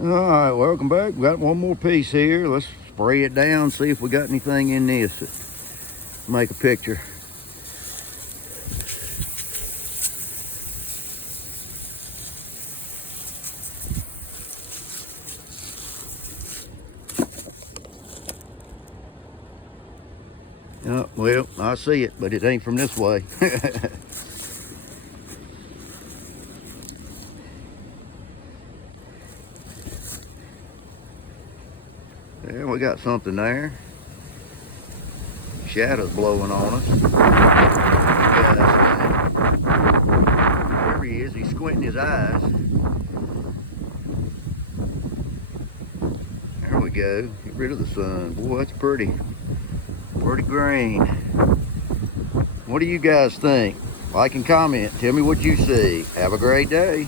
All right, welcome back. We got one more piece here. Let's spray it down, see if we got anything in this that make a picture. Oh, well, I see it, but it ain't from this way. There, we got something there. Shadows blowing on us. There he is. He's squinting his eyes. There we go. Get rid of the sun. Boy, that's pretty. Pretty green. What do you guys think? Like and comment. Tell me what you see. Have a great day.